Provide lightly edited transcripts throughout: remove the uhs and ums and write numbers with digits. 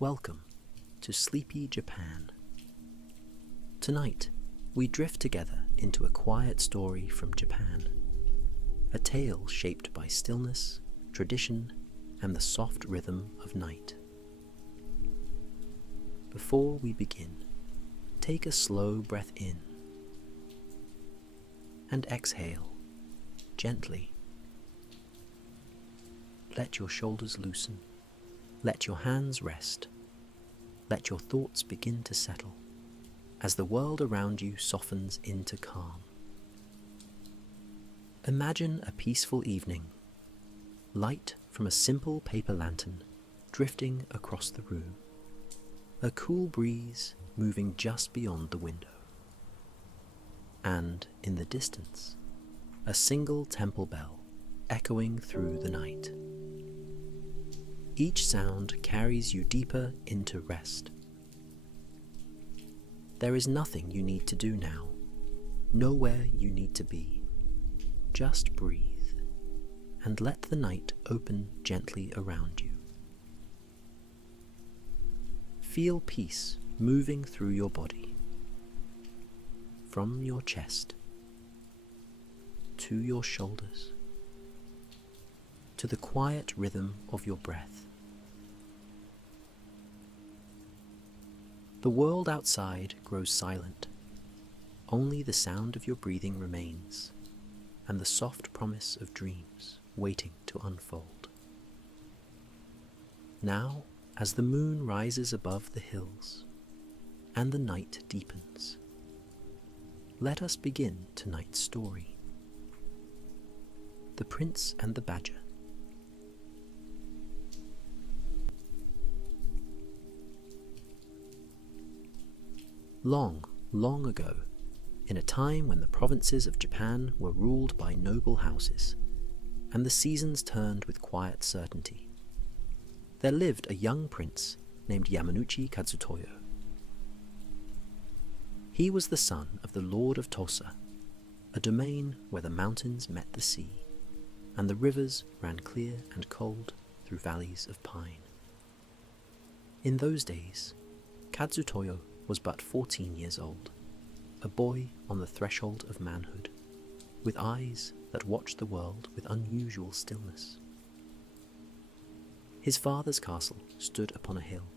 Welcome to sleepy Japan. Tonight, we drift together into a quiet story from Japan, a tale shaped by stillness, tradition, and the soft rhythm of night. Before we begin, take a slow breath in and exhale gently. Let your shoulders loosen. Let your hands rest. Let your thoughts begin to settle as the world around you softens into calm. Imagine a peaceful evening, light from a simple paper lantern drifting across the room, a cool breeze moving just beyond the window. And in the distance, a single temple bell echoing through the night. Each sound carries you deeper into rest. There is nothing you need to do now, nowhere you need to be. Just breathe and let the night open gently around you. Feel peace moving through your body, from your chest to your shoulders, to the quiet rhythm of your breath. The world outside grows silent. Only the sound of your breathing remains, and the soft promise of dreams waiting to unfold. Now, as the moon rises above the hills, and the night deepens, let us begin tonight's story. The Prince and the Badger. Long, long ago, in a time when the provinces of Japan were ruled by noble houses, and the seasons turned with quiet certainty, there lived a young prince named Kadzutoyo. He was the son of the Lord of Tosa, a domain where the mountains met the sea, and the rivers ran clear and cold through valleys of pine. In those days, Kadzutoyo was but 14 years old, a boy on the threshold of manhood, with eyes that watched the world with unusual stillness. His father's castle stood upon a hill,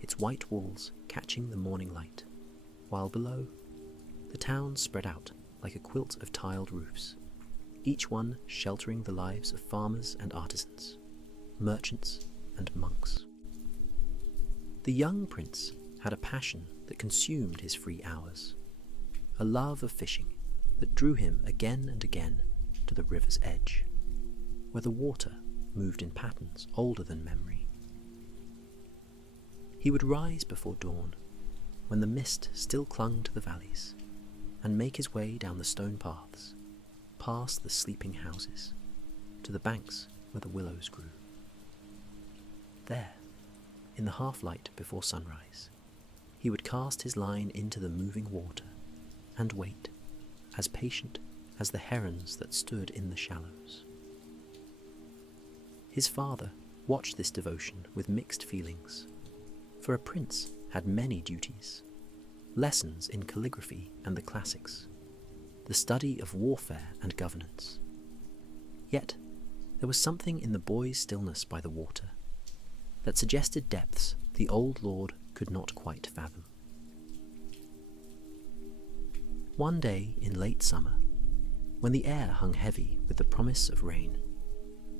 its white walls catching the morning light, while below, the town spread out like a quilt of tiled roofs, each one sheltering the lives of farmers and artisans, merchants and monks. The young prince had a passion that consumed his free hours, a love of fishing that drew him again and again to the river's edge, where the water moved in patterns older than memory. He would rise before dawn, when the mist still clung to the valleys, and make his way down the stone paths, past the sleeping houses, to the banks where the willows grew. There, in the half-light before sunrise, he would cast his line into the moving water and wait, as patient as the herons that stood in the shallows. His father watched this devotion with mixed feelings, for a prince had many duties: lessons in calligraphy and the classics, the study of warfare and governance. Yet there was something in the boy's stillness by the water that suggested depths the old lord could not quite fathom. One day in late summer, when the air hung heavy with the promise of rain,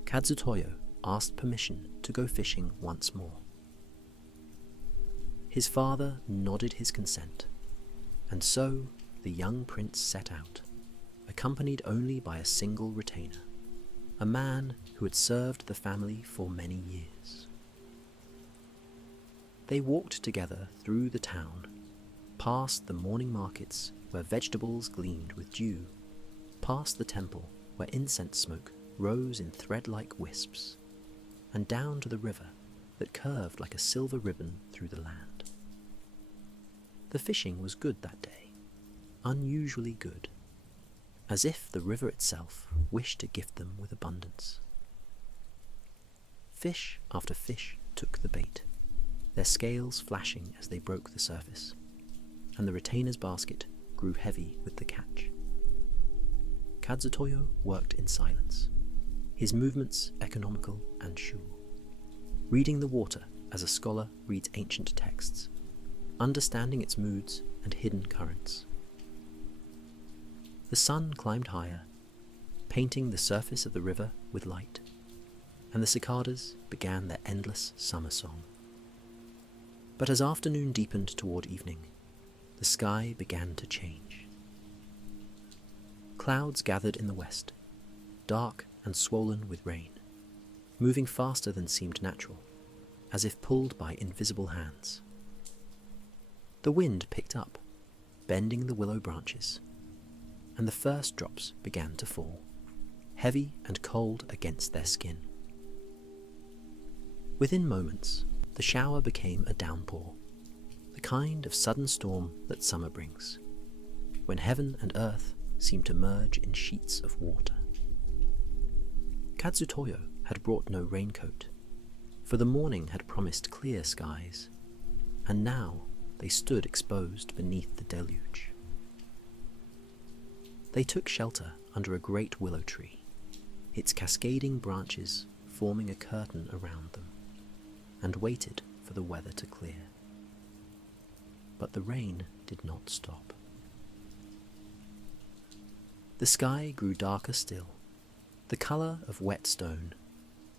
Kadzutoyo asked permission to go fishing once more. His father nodded his consent, and so the young prince set out, accompanied only by a single retainer, a man who had served the family for many years. They walked together through the town, past the morning markets where vegetables gleamed with dew, past the temple where incense smoke rose in thread-like wisps, and down to the river that curved like a silver ribbon through the land. The fishing was good that day, unusually good, as if the river itself wished to gift them with abundance. Fish after fish took the bait, their scales flashing as they broke the surface, and the retainer's basket grew heavy with the catch. Kadzutoyo worked in silence, his movements economical and sure, reading the water as a scholar reads ancient texts, understanding its moods and hidden currents. The sun climbed higher, painting the surface of the river with light, and the cicadas began their endless summer song. But as afternoon deepened toward evening, the sky began to change. Clouds gathered in the west, dark and swollen with rain, moving faster than seemed natural, as if pulled by invisible hands. The wind picked up, bending the willow branches, and the first drops began to fall, heavy and cold against their skin. Within moments, the shower became a downpour, the kind of sudden storm that summer brings, when heaven and earth seem to merge in sheets of water. Kadzutoyo had brought no raincoat, for the morning had promised clear skies, and now they stood exposed beneath the deluge. They took shelter under a great willow tree, its cascading branches forming a curtain around them, and waited for the weather to clear. But the rain did not stop. The sky grew darker still, the colour of wet stone,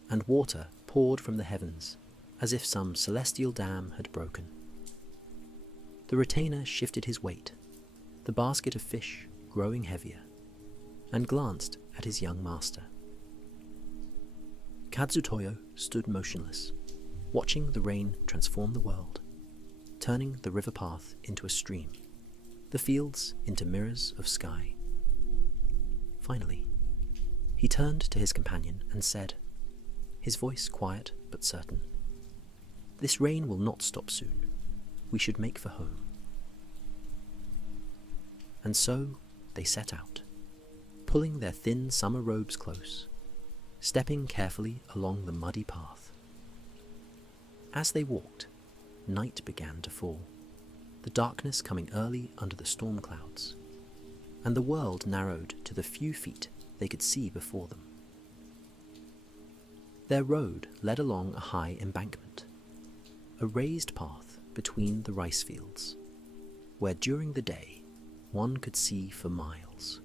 and water poured from the heavens as if some celestial dam had broken. The retainer shifted his weight, the basket of fish growing heavier, and glanced at his young master. Kadzutoyo stood motionless, watching the rain transform the world, turning the river path into a stream, the fields into mirrors of sky. Finally, he turned to his companion and said, his voice quiet but certain, "This rain will not stop soon. We should make for home." And so they set out, pulling their thin summer robes close, stepping carefully along the muddy path. As they walked, night began to fall, the darkness coming early under the storm clouds, and the world narrowed to the few feet they could see before them. Their road led along a high embankment, a raised path between the rice fields, where during the day one could see for miles,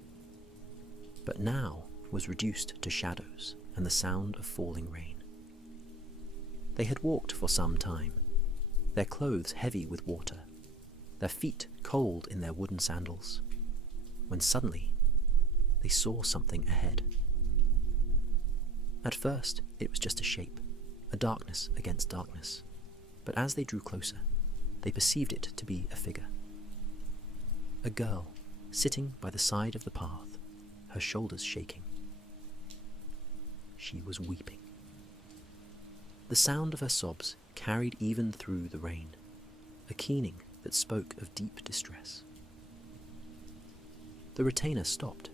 but now was reduced to shadows and the sound of falling rain. They had walked for some time, their clothes heavy with water, their feet cold in their wooden sandals, when suddenly they saw something ahead. At first it was just a shape, a darkness against darkness, but as they drew closer, they perceived it to be a figure. A girl, sitting by the side of the path, her shoulders shaking. She was weeping. The sound of her sobs carried even through the rain, a keening that spoke of deep distress. The retainer stopped,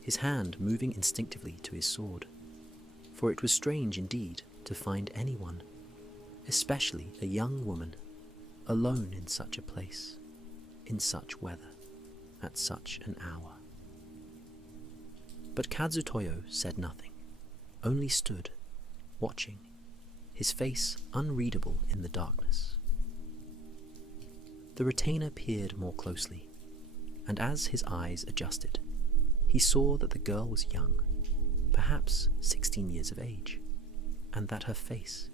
his hand moving instinctively to his sword, for it was strange indeed to find anyone, especially a young woman, alone in such a place, in such weather, at such an hour. But Kadzutoyo said nothing, only stood, watching, his face unreadable in the darkness. The retainer peered more closely, and as his eyes adjusted, he saw that the girl was young, perhaps 16 years of age, and that her face,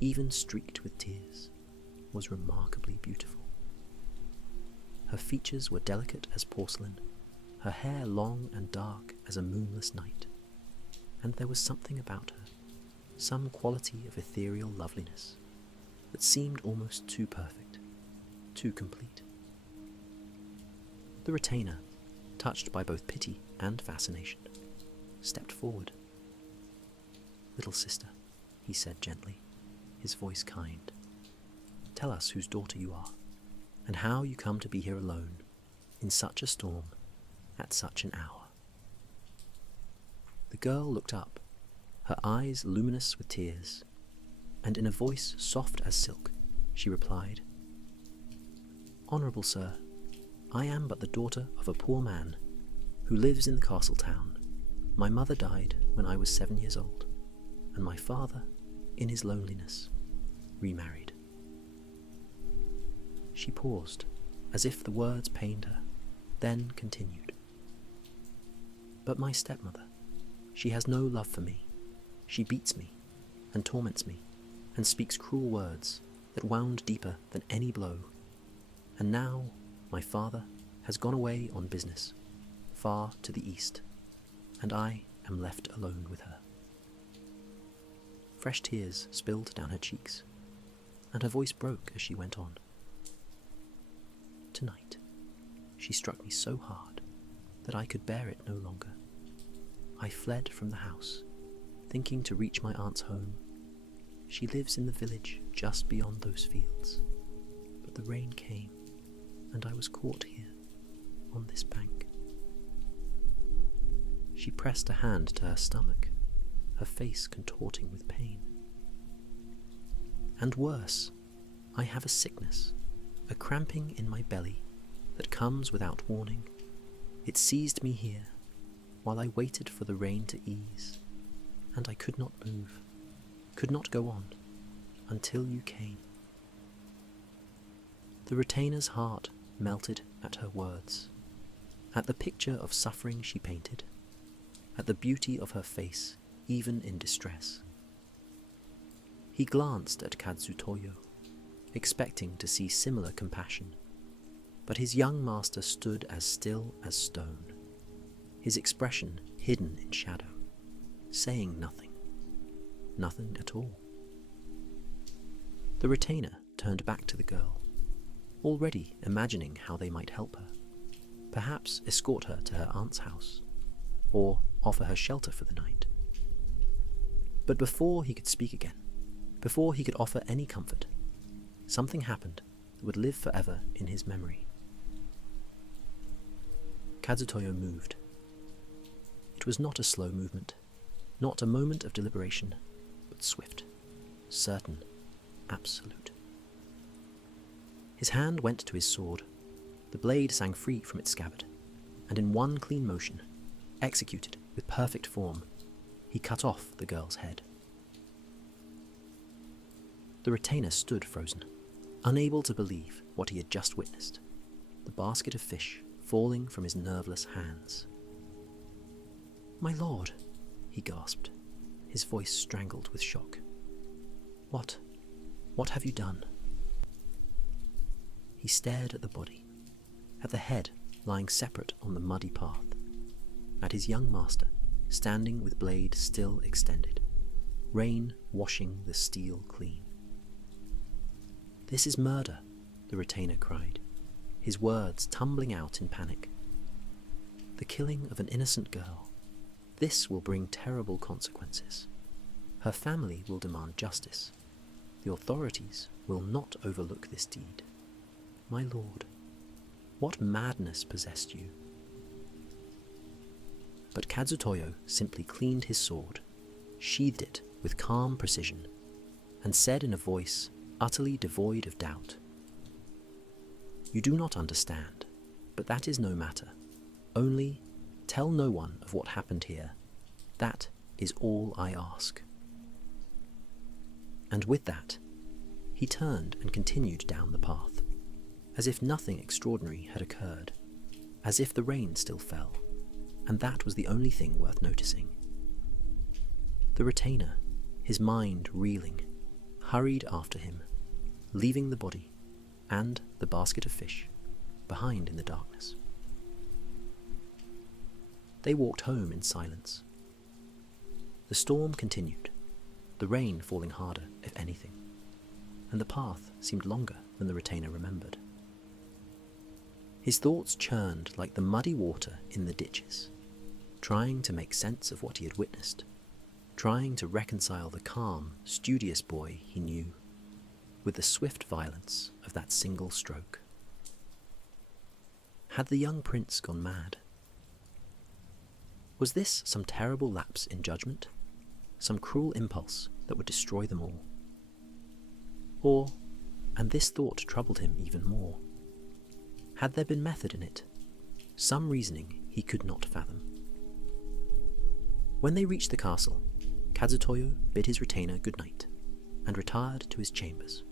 even streaked with tears, was remarkably beautiful. Her features were delicate as porcelain, her hair long and dark as a moonless night, and there was something about her, some quality of ethereal loveliness, that seemed almost too perfect, too complete. The retainer, touched by both pity and fascination, stepped forward. "Little sister," he said gently, his voice kind, "tell us whose daughter you are, and how you come to be here alone, in such a storm, at such an hour." The girl looked up, her eyes luminous with tears, and in a voice soft as silk, she replied. "Honourable sir, I am but the daughter of a poor man who lives in the castle town. My mother died when I was 7 years old, and my father, in his loneliness, remarried." She paused, as if the words pained her, then continued. "But my stepmother, she has no love for me. She beats me, and torments me, and speaks cruel words that wound deeper than any blow. And now my father has gone away on business, far to the east, and I am left alone with her." Fresh tears spilled down her cheeks, and her voice broke as she went on. "Tonight, she struck me so hard that I could bear it no longer. I fled from the house, thinking to reach my aunt's home. She lives in the village just beyond those fields, but the rain came, and I was caught here, on this bank." She pressed a hand to her stomach, her face contorting with pain. "And worse, I have a sickness, a cramping in my belly that comes without warning. It seized me here, while I waited for the rain to ease, and I could not move, could not go on, until you came." The retainer's heart melted at her words, at the picture of suffering she painted, at the beauty of her face, even in distress. He glanced at Kadzutoyo, expecting to see similar compassion, but his young master stood as still as stone, his expression hidden in shadow, saying nothing, nothing at all. The retainer turned back to the girl, already imagining how they might help her, perhaps escort her to her aunt's house, or offer her shelter for the night. But before he could speak again, before he could offer any comfort, something happened that would live forever in his memory. Kadzutoyo moved. It was not a slow movement, not a moment of deliberation, but swift, certain, absolute. His hand went to his sword. The blade sang free from its scabbard, and in one clean motion, executed with perfect form, he cut off the girl's head. The retainer stood frozen, unable to believe what he had just witnessed, the basket of fish falling from his nerveless hands. "My lord," he gasped, his voice strangled with shock. What have you done?" He stared at the body, at the head lying separate on the muddy path, at his young master standing with blade still extended, rain washing the steel clean. "This is murder," the retainer cried, his words tumbling out in panic. "The killing of an innocent girl. This will bring terrible consequences. Her family will demand justice. The authorities will not overlook this deed. My lord, what madness possessed you?" But Kadzutoyo simply cleaned his sword, sheathed it with calm precision, and said in a voice utterly devoid of doubt, "You do not understand, but that is no matter. Only tell no one of what happened here. That is all I ask." And with that, he turned and continued down the path, as if nothing extraordinary had occurred, as if the rain still fell, and that was the only thing worth noticing. The retainer, his mind reeling, hurried after him, leaving the body and the basket of fish behind in the darkness. They walked home in silence. The storm continued, the rain falling harder, if anything, and the path seemed longer than the retainer remembered. His thoughts churned like the muddy water in the ditches, trying to make sense of what he had witnessed, trying to reconcile the calm, studious boy he knew with the swift violence of that single stroke. Had the young prince gone mad? Was this some terrible lapse in judgment, some cruel impulse that would destroy them all? Or, and this thought troubled him even more. Had there been method in it? Some reasoning he could not fathom. When they reached the castle, Kadzutoyo bid his retainer good night and retired to his chambers.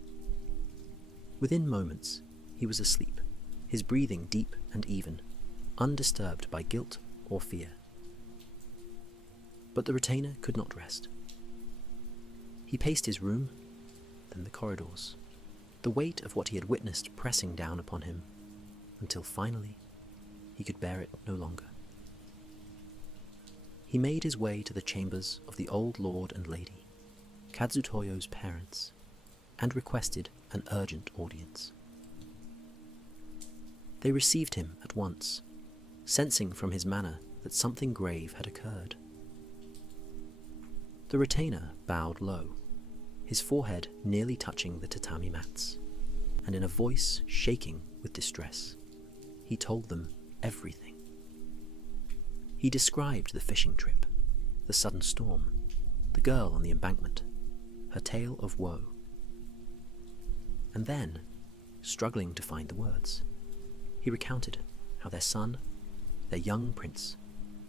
Within moments, he was asleep, his breathing deep and even, undisturbed by guilt or fear. But the retainer could not rest. He paced his room, then the corridors, the weight of what he had witnessed pressing down upon him, until finally he could bear it no longer. He made his way to the chambers of the old lord and lady, Kadzutoyo's parents, and requested an urgent audience. They received him at once, sensing from his manner that something grave had occurred. The retainer bowed low, his forehead nearly touching the tatami mats, and in a voice shaking with distress, he told them everything. He described the fishing trip, the sudden storm, the girl on the embankment, her tale of woe. And then, struggling to find the words, he recounted how their son, their young prince,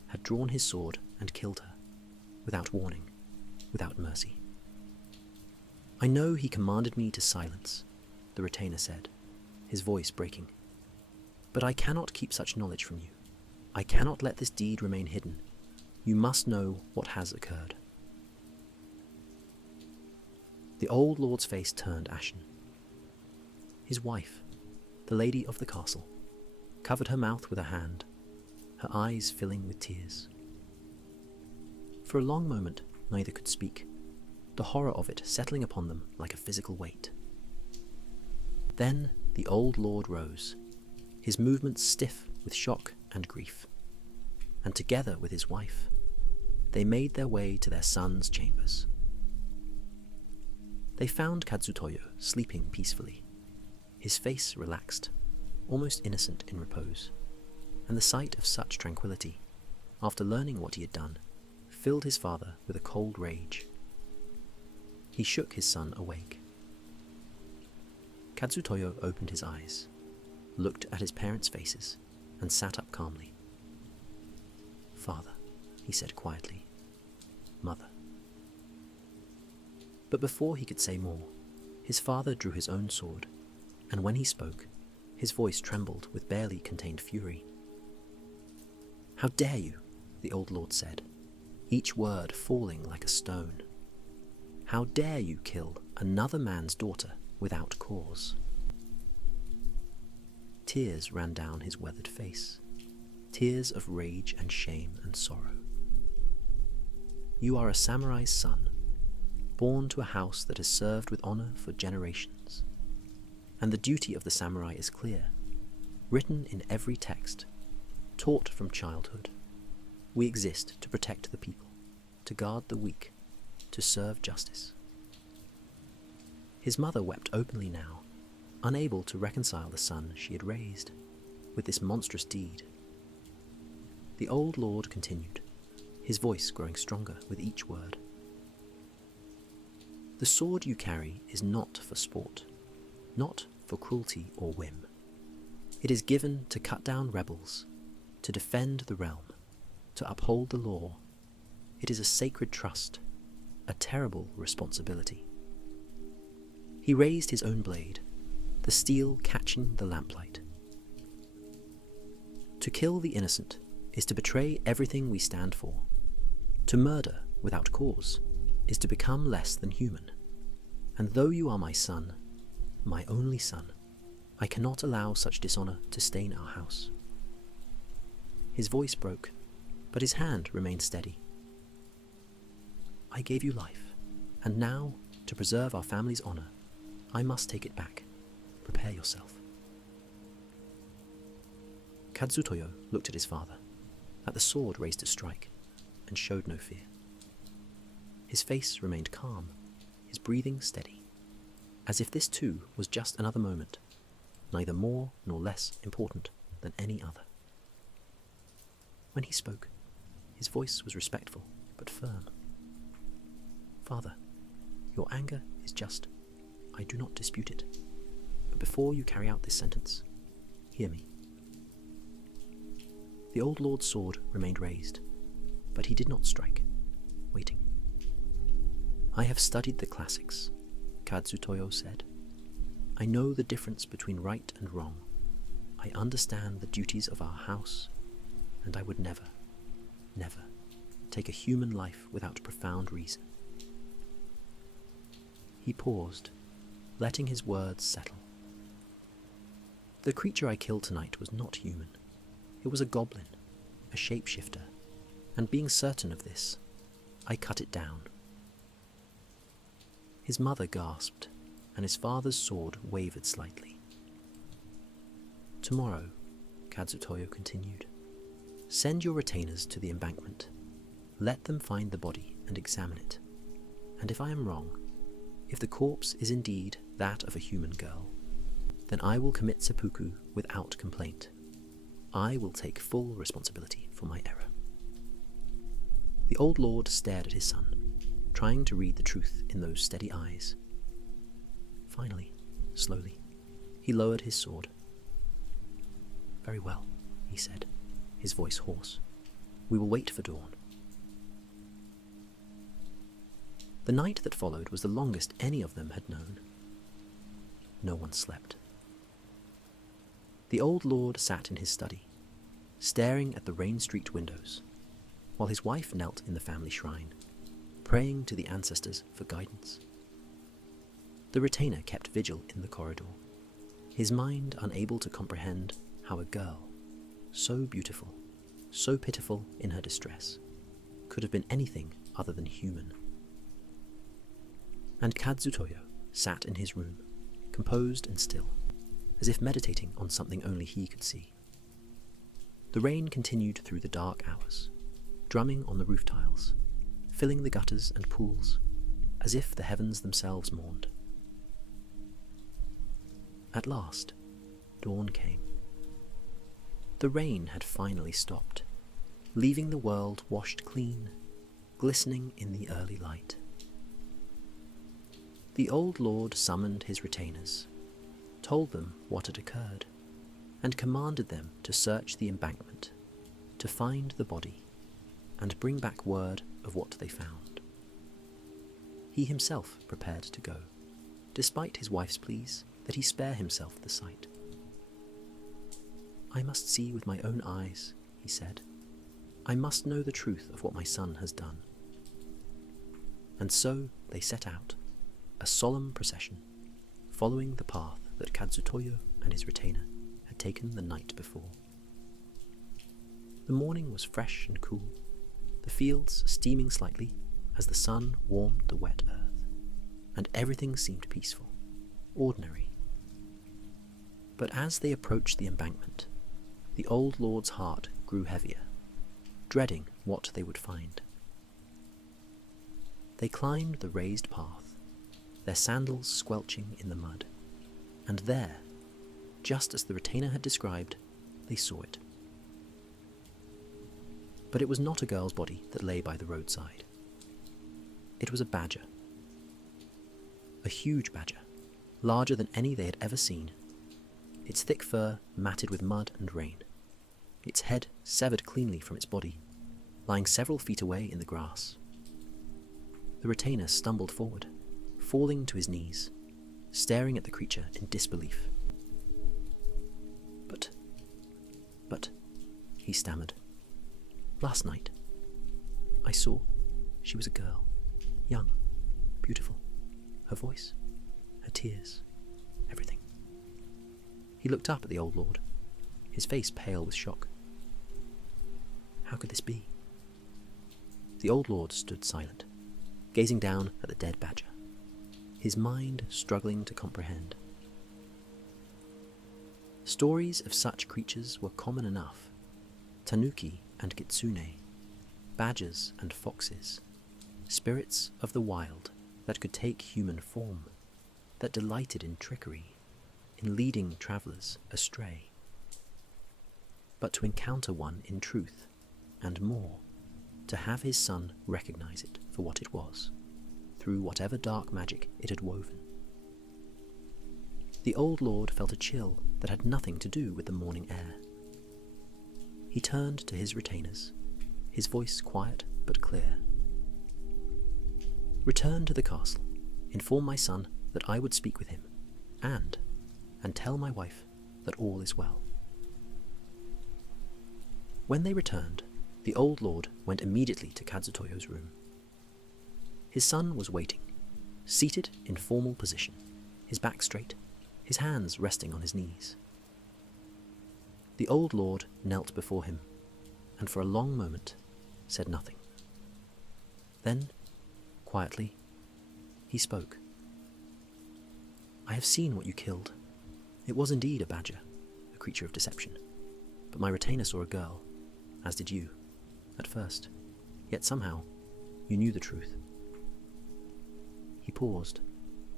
had drawn his sword and killed her, without warning, without mercy. "I know he commanded me to silence," the retainer said, his voice breaking. "But I cannot keep such knowledge from you. I cannot let this deed remain hidden. You must know what has occurred." The old lord's face turned ashen. His wife, the lady of the castle, covered her mouth with her hand, her eyes filling with tears. For a long moment, neither could speak, the horror of it settling upon them like a physical weight. Then the old lord rose, his movements stiff with shock and grief, and together with his wife, they made their way to their son's chambers. They found Kadzutoyo sleeping peacefully, his face relaxed, almost innocent in repose, and the sight of such tranquility, after learning what he had done, filled his father with a cold rage. He shook his son awake. Kadzutoyo opened his eyes, looked at his parents' faces, and sat up calmly. "Father," he said quietly. "Mother." But before he could say more, his father drew his own sword, and when he spoke, his voice trembled with barely contained fury. "How dare you?" the old lord said, each word falling like a stone. "How dare you kill another man's daughter without cause?" Tears ran down his weathered face, tears of rage and shame and sorrow. "You are a samurai's son, born to a house that has served with honor for generations. And the duty of the samurai is clear, written in every text, taught from childhood. We exist to protect the people, to guard the weak, to serve justice." His mother wept openly now, unable to reconcile the son she had raised with this monstrous deed. The old lord continued, his voice growing stronger with each word. "The sword you carry is not for sport, not for cruelty or whim. It is given to cut down rebels, to defend the realm, to uphold the law. It is a sacred trust, a terrible responsibility." He raised his own blade, the steel catching the lamplight. "To kill the innocent is to betray everything we stand for. To murder without cause is to become less than human. And though you are my son, my only son, I cannot allow such dishonor to stain our house." His voice broke, but his hand remained steady. "I gave you life, and now, to preserve our family's honor, I must take it back. Prepare yourself." Kadzutoyo looked at his father, at the sword raised to strike, and showed no fear. His face remained calm, his breathing steady, as if this too was just another moment, neither more nor less important than any other. When he spoke, his voice was respectful but firm. "Father, your anger is just. I do not dispute it. But before you carry out this sentence, hear me. The old lord's sword remained raised, but he did not strike, waiting. I have studied the classics, Kadzutoyo said. I know the difference between right and wrong. I understand the duties of our house, and I would never, never take a human life without profound reason. He paused, letting his words settle. The creature I killed tonight was not human. It was a goblin, a shapeshifter, and being certain of this, I cut it down. His mother gasped, and his father's sword wavered slightly. Tomorrow, Kadzutoyo continued, send your retainers to the embankment. Let them find the body and examine it. And if I am wrong, if the corpse is indeed that of a human girl, then I will commit seppuku without complaint. I will take full responsibility for my error. The old lord stared at his son, trying to read the truth in those steady eyes. Finally, slowly, he lowered his sword. Very well, he said, his voice hoarse. We will wait for dawn. The night that followed was the longest any of them had known. No one slept. The old lord sat in his study, staring at the rain-streaked windows, while his wife knelt in the family shrine, praying to the ancestors for guidance. The retainer kept vigil in the corridor, his mind unable to comprehend how a girl, so beautiful, so pitiful in her distress, could have been anything other than human. And Kadzutoyo sat in his room, composed and still, as if meditating on something only he could see. The rain continued through the dark hours, drumming on the roof tiles, filling the gutters and pools, as if the heavens themselves mourned. At last, dawn came. The rain had finally stopped, leaving the world washed clean, glistening in the early light. The old lord summoned his retainers, told them what had occurred, and commanded them to search the embankment, to find the body, and bring back word of what they found. He himself prepared to go, despite his wife's pleas that he spare himself the sight. I must see with my own eyes, he said. I must know the truth of what my son has done. And so they set out, a solemn procession, following the path that Kadzutoyo and his retainer had taken the night before. The morning was fresh and cool, the fields steaming slightly as the sun warmed the wet earth, and everything seemed peaceful, ordinary. But as they approached the embankment, the old lord's heart grew heavier, dreading what they would find. They climbed the raised path, their sandals squelching in the mud, and there, just as the retainer had described, they saw it. But it was not a girl's body that lay by the roadside. It was a badger. A huge badger, larger than any they had ever seen, its thick fur matted with mud and rain, its head severed cleanly from its body, lying several feet away in the grass. The retainer stumbled forward, falling to his knees, staring at the creature in disbelief. But, he stammered. Last night, I saw she was a girl, young, beautiful. Her voice, her tears, everything. He looked up at the old lord, his face pale with shock. How could this be? The old lord stood silent, gazing down at the dead badger, his mind struggling to comprehend. Stories of such creatures were common enough. Tanuki and kitsune, badgers and foxes, spirits of the wild that could take human form, that delighted in trickery, in leading travellers astray. But to encounter one in truth, and more, to have his son recognise it for what it was, through whatever dark magic it had woven. the old lord felt a chill that had nothing to do with the morning air. He turned to his retainers, his voice quiet but clear. "Return to the castle, inform my son that I would speak with him, and tell my wife that all is well." When they returned, the old lord went immediately to Kadzutoyo's room. His son was waiting, seated in formal position, his back straight, his hands resting on his knees. The old lord knelt before him, and for a long moment said nothing. Then, quietly, he spoke. "I have seen what you killed. It was indeed a badger, a creature of deception, but my retainer saw a girl, as did you, at first, yet somehow you knew the truth." He paused,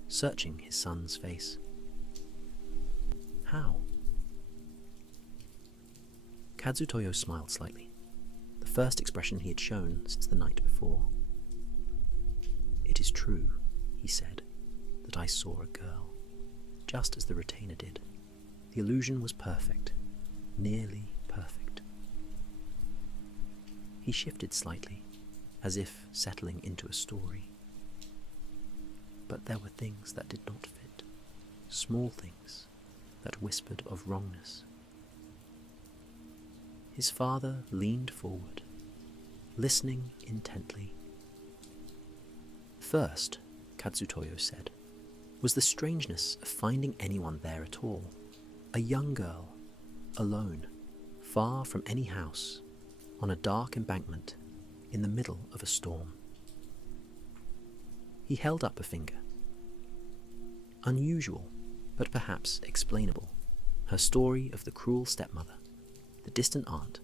searching his son's face. "How?" Kadzutoyo smiled slightly, the first expression he had shown since the night before. "It is true," he said, "that I saw a girl, just as the retainer did. The illusion was perfect, nearly perfect." He shifted slightly, as if settling into a story. "But there were things that did not fit, small things that whispered of wrongness." His father leaned forward, listening intently. "First," Kadzutoyo said, "was the strangeness of finding anyone there at all. A young girl, alone, far from any house, on a dark embankment, in the middle of a storm." He held up a finger. Unusual, but perhaps explainable, her story of the cruel stepmother, the distant aunt,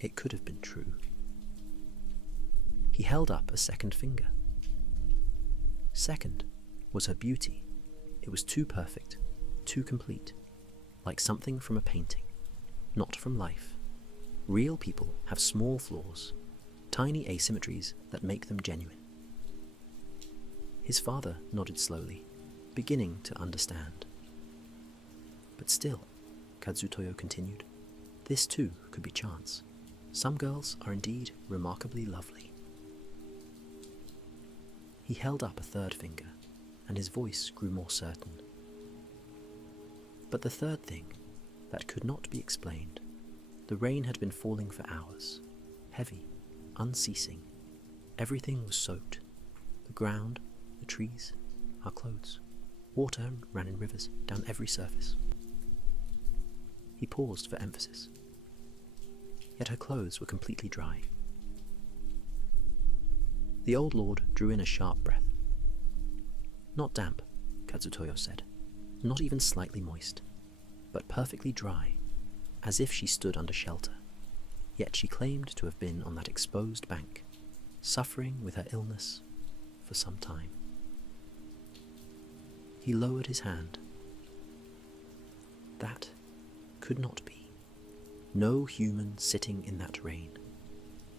it could have been true. He held up a second finger. Second was her beauty. It was too perfect, too complete, like something from a painting, not from life. Real people have small flaws, tiny asymmetries that make them genuine. His father nodded slowly, beginning to understand. "But still," Kadzutoyo continued, "this too could be chance. Some girls are indeed remarkably lovely." He held up a third finger, and his voice grew more certain. "But the third thing that could not be explained, the rain had been falling for hours, heavy, unceasing. Everything was soaked, the ground, the trees, our clothes. Water ran in rivers down every surface." He paused for emphasis. Yet her clothes were completely dry. The old lord drew in a sharp breath. "Not damp," Kadzutoyo said, "not even slightly moist, but perfectly dry, as if she stood under shelter. Yet she claimed to have been on that exposed bank, suffering with her illness for some time." He lowered his hand. That could not be. No human sitting in that rain,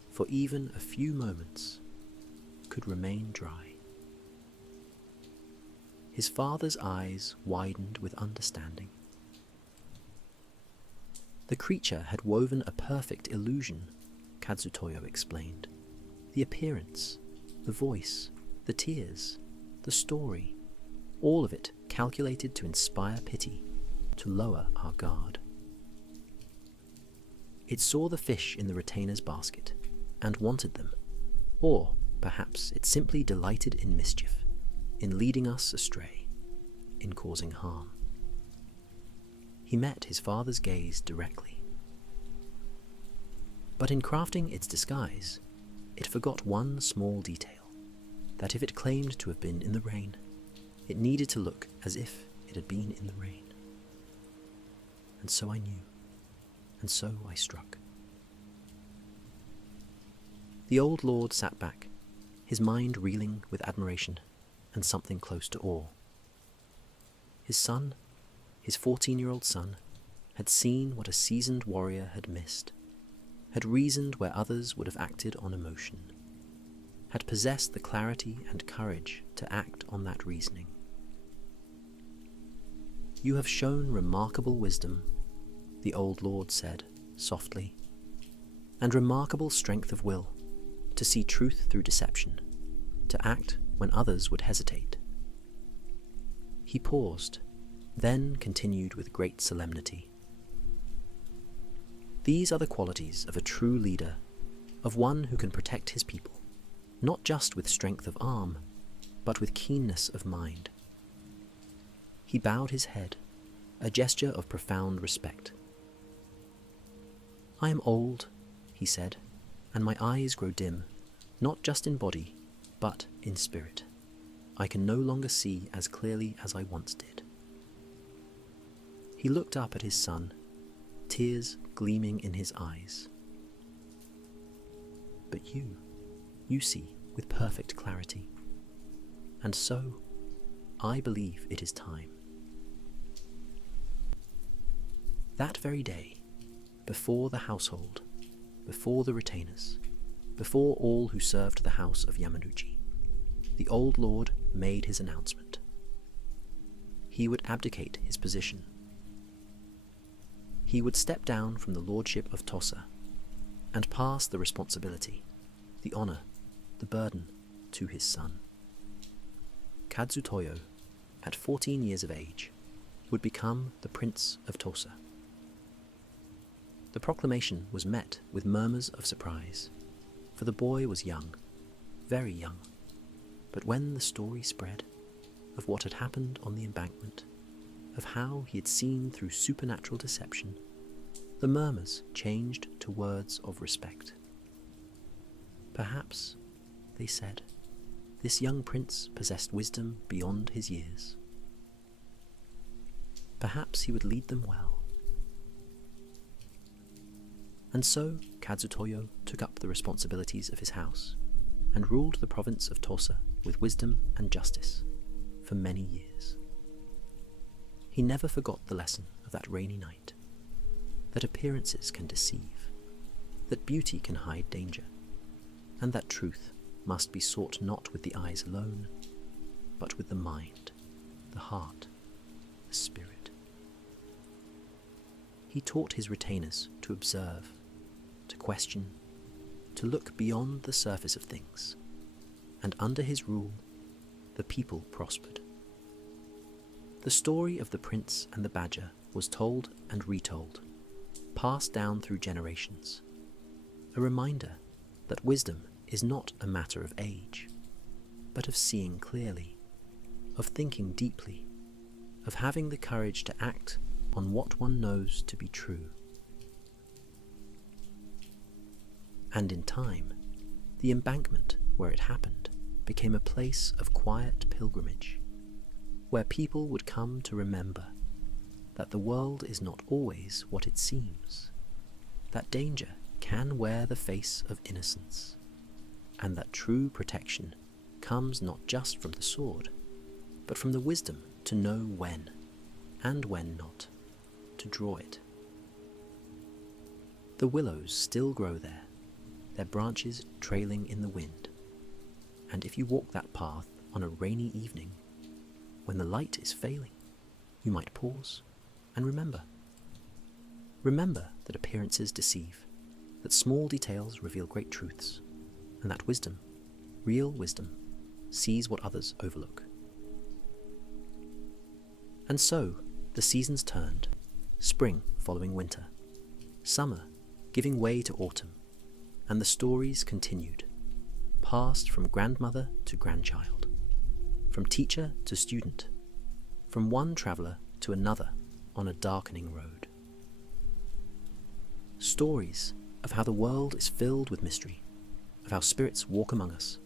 for even a few moments, could remain dry. His father's eyes widened with understanding. "The creature had woven a perfect illusion," Kadzutoyo explained. "The appearance, the voice, the tears, the story, all of it calculated to inspire pity, to lower our guard. It saw the fish in the retainer's basket, and wanted them, or perhaps it simply delighted in mischief, in leading us astray, in causing harm." He met his father's gaze directly. "But in crafting its disguise, it forgot one small detail, that if it claimed to have been in the rain, it needed to look as if it had been in the rain. And so I knew, and so I struck." The old lord sat back, his mind reeling with admiration and something close to awe. His son, his 14-year-old son, had seen what a seasoned warrior had missed, had reasoned where others would have acted on emotion, had possessed the clarity and courage to act on that reasoning. "You have shown remarkable wisdom," the old lord said softly, "and remarkable strength of will, to see truth through deception, to act when others would hesitate." He paused, then continued with great solemnity. "These are the qualities of a true leader, of one who can protect his people, not just with strength of arm, but with keenness of mind." He bowed his head, a gesture of profound respect. "I am old," he said, "and my eyes grow dim, not just in body, but in spirit. I can no longer see as clearly as I once did." He looked up at his son, tears gleaming in his eyes. "But you see with perfect clarity. And so, I believe it is time." That very day, before the household, before the retainers, before all who served the house of Yamanouchi, the old lord made his announcement. He would abdicate his position. He would step down from the lordship of Tosa and pass the responsibility, the honor, the burden to his son. Kadzutoyo, at 14 years of age, would become the Prince of Tosa. The proclamation was met with murmurs of surprise, for the boy was young, very young. But when the story spread of what had happened on the embankment, of how he had seen through supernatural deception, the murmurs changed to words of respect. Perhaps, they said, this young prince possessed wisdom beyond his years. Perhaps he would lead them well. And so Kadzutoyo took up the responsibilities of his house and ruled the province of Tosa with wisdom and justice for many years. He never forgot the lesson of that rainy night, that appearances can deceive, that beauty can hide danger, and that truth must be sought not with the eyes alone, but with the mind, the heart, the spirit. He taught his retainers to observe, to question, to look beyond the surface of things, and under his rule, the people prospered. The story of the prince and the badger was told and retold, passed down through generations, a reminder that wisdom is not a matter of age, but of seeing clearly, of thinking deeply, of having the courage to act on what one knows to be true. And in time, the embankment where it happened became a place of quiet pilgrimage, where people would come to remember that the world is not always what it seems, that danger can wear the face of innocence, and that true protection comes not just from the sword, but from the wisdom to know when, and when not, to draw it. The willows still grow there, their branches trailing in the wind, and if you walk that path on a rainy evening, when the light is failing, you might pause and remember. Remember that appearances deceive, that small details reveal great truths, and that wisdom, real wisdom, sees what others overlook. And so the seasons turned, spring following winter, summer giving way to autumn, and the stories continued, passed from grandmother to grandchild, from teacher to student, from one traveller to another on a darkening road. Stories of how the world is filled with mystery, of how spirits walk among us,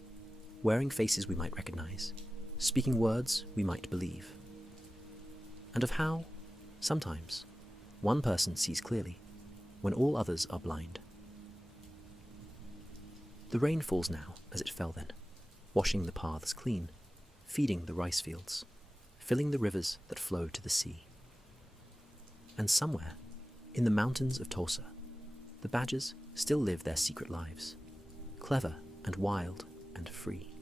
wearing faces we might recognize, speaking words we might believe, and of how, sometimes, one person sees clearly when all others are blind. The rain falls now as it fell then, washing the paths clean, feeding the rice fields, filling the rivers that flow to the sea. And somewhere, in the mountains of Tosa, the badgers still live their secret lives, clever and wild and free.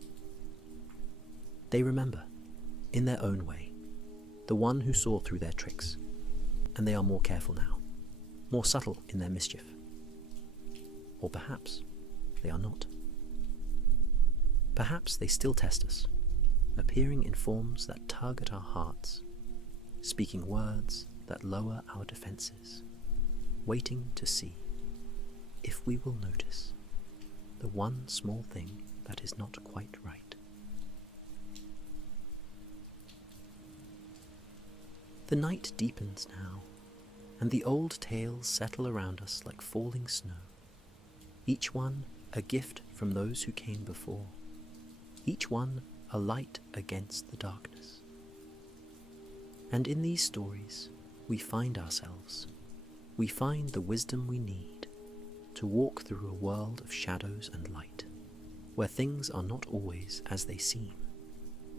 They remember, in their own way, the one who saw through their tricks, and they are more careful now, more subtle in their mischief. Or perhaps they are not. Perhaps they still test us, appearing in forms that tug at our hearts, speaking words that lower our defences, waiting to see if we will notice the one small thing that is not quite right. The night deepens now, and the old tales settle around us like falling snow, each one a gift from those who came before, each one a light against the darkness. And in these stories, we find ourselves. We find the wisdom we need to walk through a world of shadows and light, where things are not always as they seem,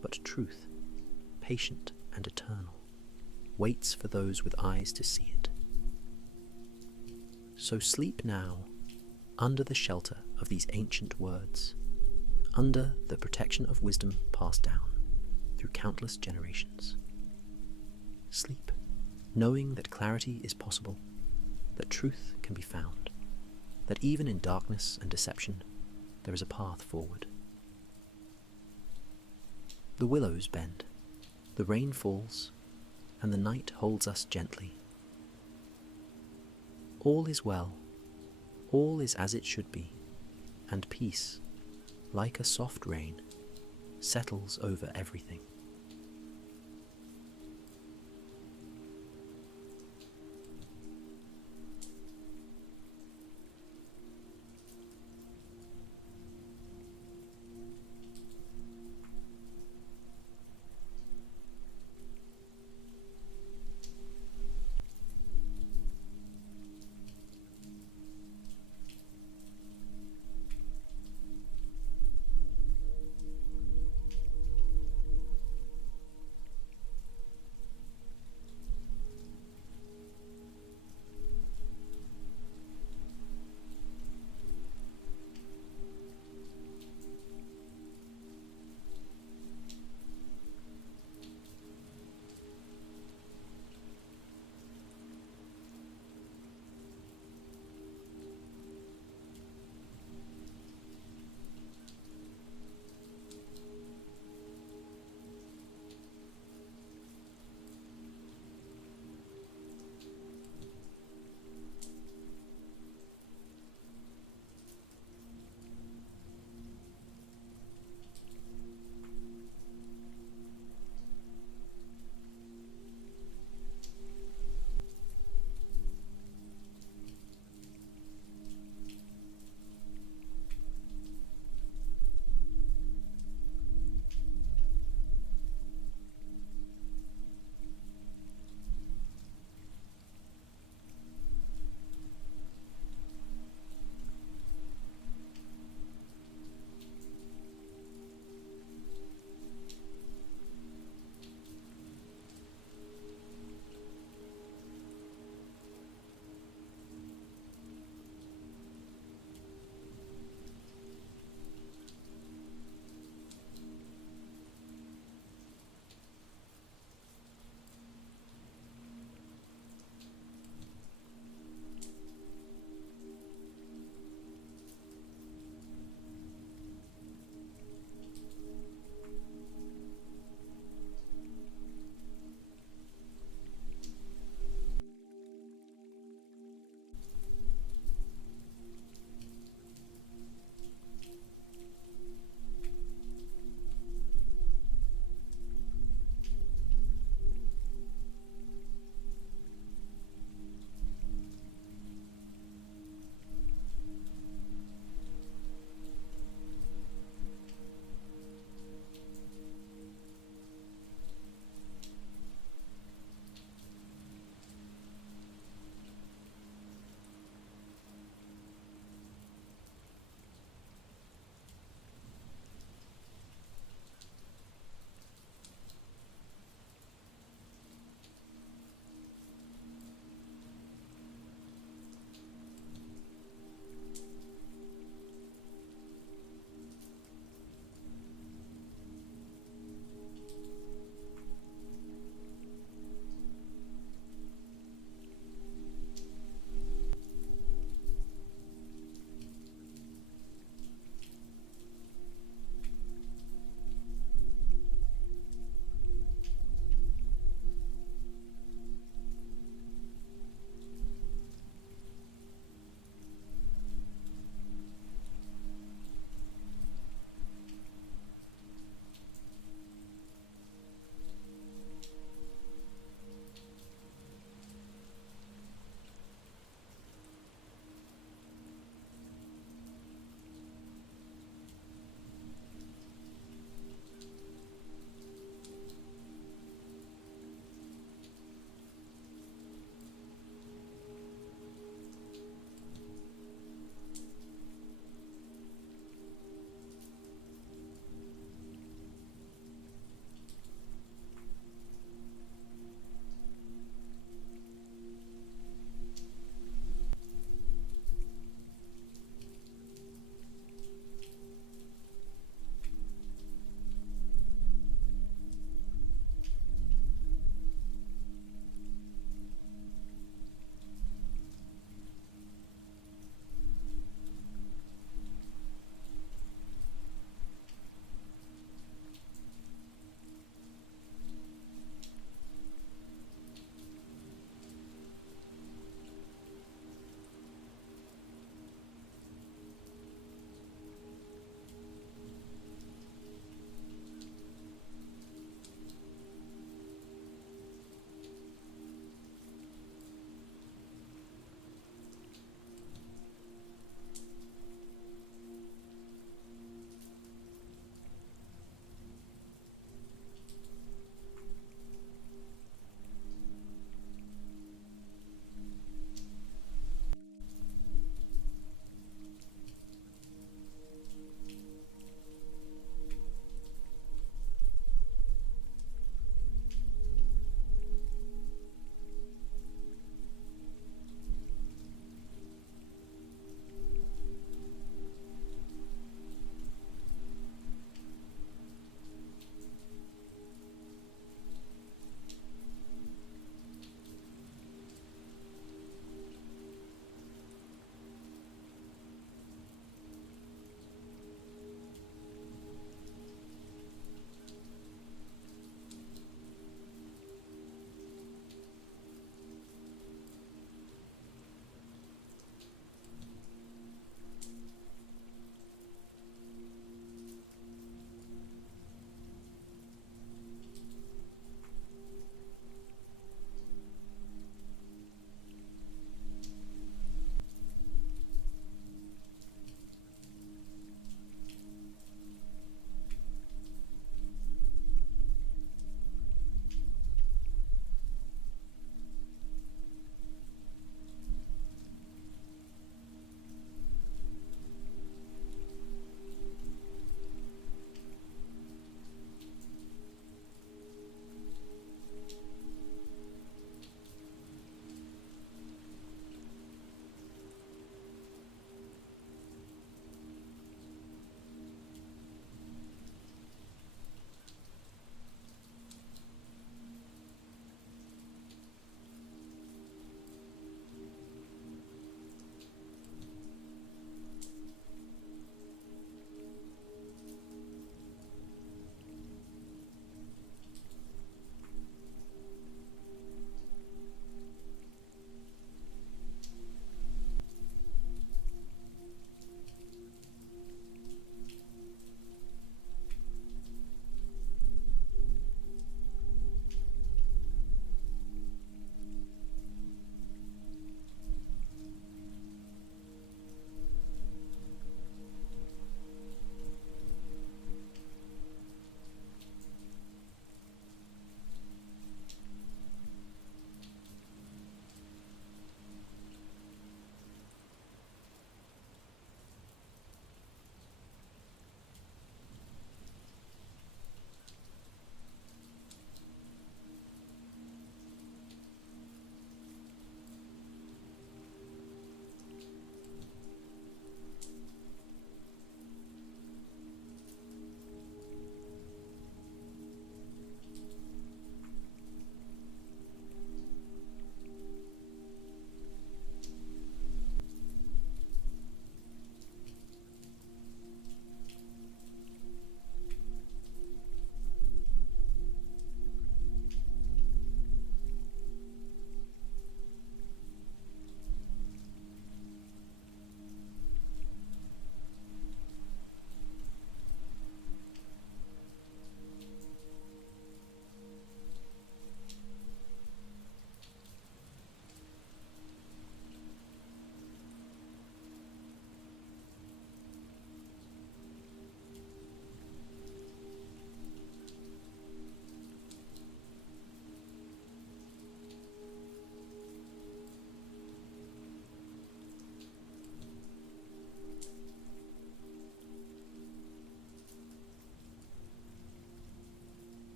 but truth, patient and eternal, waits for those with eyes to see it. So sleep now under the shelter of these ancient words, under the protection of wisdom passed down through countless generations. Sleep, knowing that clarity is possible, that truth can be found, that even in darkness and deception there is a path forward. The willows bend, the rain falls, and the night holds us gently. All is well, all is as it should be, and peace, like a soft rain, settles over everything.